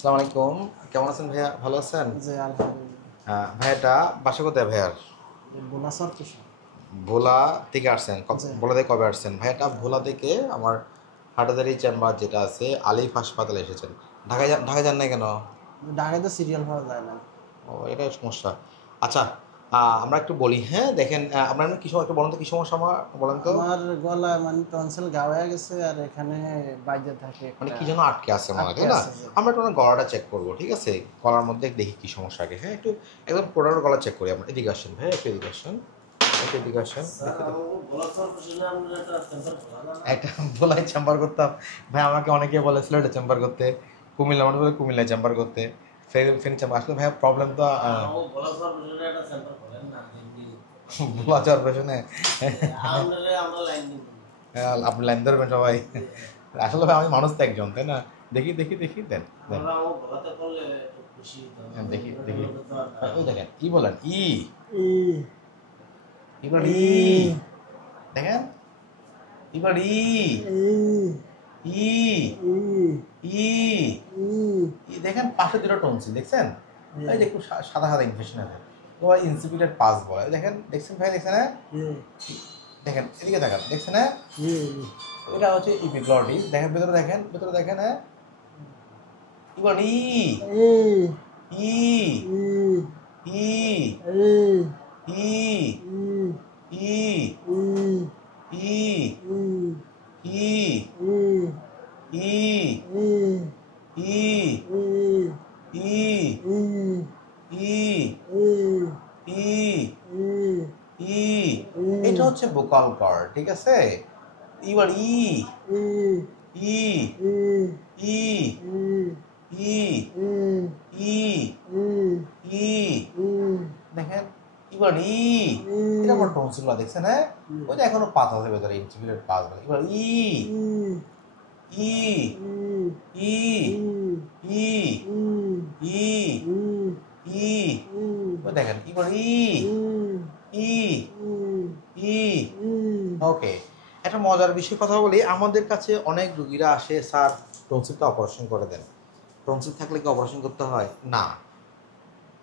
আসসালামু আলাইকুম। কেমন আছেন ভাইয়া? ভালো আছেন? জি আলহামদুলিল্লাহ। ভাইয়াটা বাসা কোথায় ভাইয়ার? ভোলা সর কিশোর। ভোলা থেকে আসছেন? জি ভোলা থেকে কবে আসছেন? ভাইয়াটা ভোলা থেকে আমার হাটাজারি চেম্বার যেটা আছে আলিফ হাসপাতালে এসেছেন। ঢাকায় যান নাই কেন? ঢাকায় তো সিরিয়াল পাওয়া যায় না। ও, এটাই সমস্যা। আচ্ছা, আমরা একটু বলি। হ্যাঁ, দেখেন, আপনার কি সমস্যা একটু বলেন তো, কি সমস্যা আমার বলেন তো। আমার গলা মানে টনসিল ঘা হয়ে গেছে আর এখানে বাইরে থাকে মানে একটা কি যেন আটকে আছে মনে হয়, আটকে তাই না? আছে যে। আমরা একটু ওনার গলাটা চেক করবো, ঠিক আছে? গলার মধ্যে দেখি কি সমস্যা আগে। হ্যাঁ, একটু একদম প্রোডাক্ট গলা চেক করি আমরা। এদিকে আসেন ভাই, একটু এদিকে আসেন, একটু এদিকে আসেন, দেখি তো। একটা ভোলায় চেম্বার করতাম ভাই, আমাকে অনেকে বলেছিল এটা চেম্বার করতে, কুমিল্লা মানুষ বলে কুমিল্লায় চেম্বার করতে, ফের চেম্বার আসলে ভাই প্রবলেম তো ভোলা চরপেশনে আপনি লাইন ধরবেন সবাই। আসলে ভাই আমি মানুষ তো একজন, তাই না? দেখি দেখি দেখি, দেন দেন। হ্যাঁ, দেখি দেখি। ওই দেখেন, ই বলেন, এবার দেখেন, এবার ই ই দেখেন পাশে দুটো টনসিল দেখছেন? এই যে একটু সাদা সাদা ইনফেকশন আছে, ওরা ইনসিপিটেড পাস বলে। দেখেন, দেখছেন ভাই? দেখছেন না? দেখেন এদিকে দেখেন, দেখছেন না? এটা হচ্ছে ইপিগ্লটিস। দেখেন ভেতরে, দেখেন ভেতরে, দেখেন। হ্যাঁ, এবার ই ই ই ই ই ই ই ই ই ই ই এটা হচ্ছে ভোকাল কর্ড, ঠিক আছে? এবার ই ই ই ই ই দেখেন, এবার এটা আমার টনসিল দেখছেন? হ্যাঁ, ওই যে এখনো পাতা আছে ভেতরে, ইনসিপিটেড পাস বলে। এবার ই ই ই ই ই ই ওই দেখেন, এবার ই ই ওকে। একটা মজার বিষয় কথা বলি, আমাদের কাছে অনেক রুগীরা আসে, স্যার টনসিলটা অপারেশন করে দেন। টনসিল থাকলে কি অপারেশন করতে হয়? না।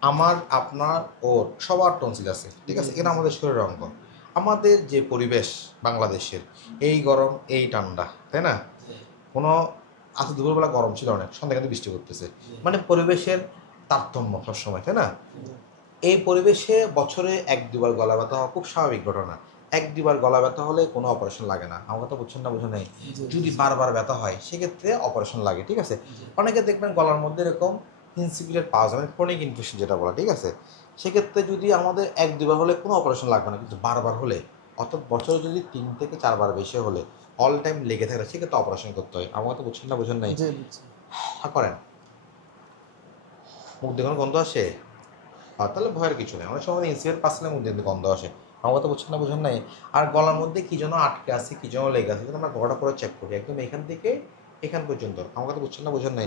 আমার, আপনার, ওর সবার টনসিল আছে, ঠিক আছে? এখানে আমাদের শরীরের অঙ্গ। আমাদের যে পরিবেশ বাংলাদেশের, এই গরম এই ঠান্ডা, তাই না? কোনো আজ দুপুরবেলা গরম ছিল অনেক, সন্ধ্যা কিন্তু বৃষ্টি করতেছে, মানে পরিবেশের তারতম্য সবসময়, তাই না? এই পরিবেশে বছরে এক দুবার গলা ব্যথা হওয়া খুব স্বাভাবিক ঘটনা। এক দুবার গলা ব্যথা হলে কোনো অপারেশন লাগে না। আমার কথা বুঝছেন না? বুঝেন নাই? যদি বারবার ব্যথা হয় সেক্ষেত্রে অপারেশন লাগে, ঠিক আছে? অনেকে দেখবেন গলার মধ্যে এরকম ইনসিপিটেড পাওয়া যায়, মানে ক্রনিক ইনফেকশন যেটা বলা, ঠিক আছে? সেক্ষেত্রে যদি আমাদের এক দুবার হলে কোনো অপারেশন লাগবে না, কিন্তু বারবার হলে, অর্থাৎ বছরে যদি 3 থেকে 4 বার বেশি হলে, অল টাইম লেগে থাকে, সেক্ষেত্রে অপারেশন করতে হয়। আমার কথা বুঝছেন না? বুঝেন নাই? করেন। মুখ দেখুন গন্ধ আসে, তাহলে ভয়ের কিছু নেই। অনেক সময় ইনসিডেন্ট পার্সেলের মধ্যে কিন্তু গন্ধ আসে। আমার কথা বুঝছেন না? বুঝেন নাই? আর গলার মধ্যে কি যেন আটকে আছে, কি যেন লেগে আছে, কিন্তু আমরা গলাটা করে চেক করি একদম এখান থেকে এখান পর্যন্ত। আমার কথা বুঝছেন না? বুঝেন নাই?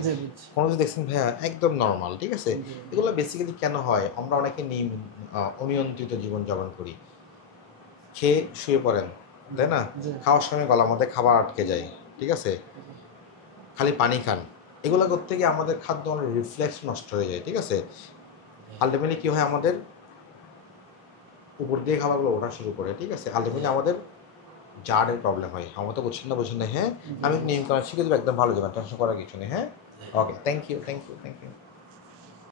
কোনো কিছু দেখছেন ভাইয়া একদম নর্মাল, ঠিক আছে? এগুলো বেসিক্যালি কেন হয়? আমরা অনেকে অনিয়ন্ত্রিত জীবনযাপন করি, খেয়ে শুয়ে পড়েন, তাই না? খাওয়ার সময় গলার মধ্যে খাবার আটকে যায়, ঠিক আছে? খালি পানি খান, এগুলো করতে গিয়ে আমাদের খাদ্য রিফ্লেক্স নষ্ট হয়ে যায়, ঠিক আছে? আলটিমেটলি কি হয়, আমাদের উপর দিয়ে খাবারগুলো ওঠা শুরু করে, ঠিক আছে? আলটিমেটলি আমাদের জারের প্রবলেম হয়। আমার তো বুঝছেন না? বুঝছেন না? হ্যাঁ, আমি নিয়ম করা শিখে দেবো, একদম ভালো যাবেন, টেনশন করার কিছু নেই। হ্যাঁ, okay, thank you, thank you, thank you.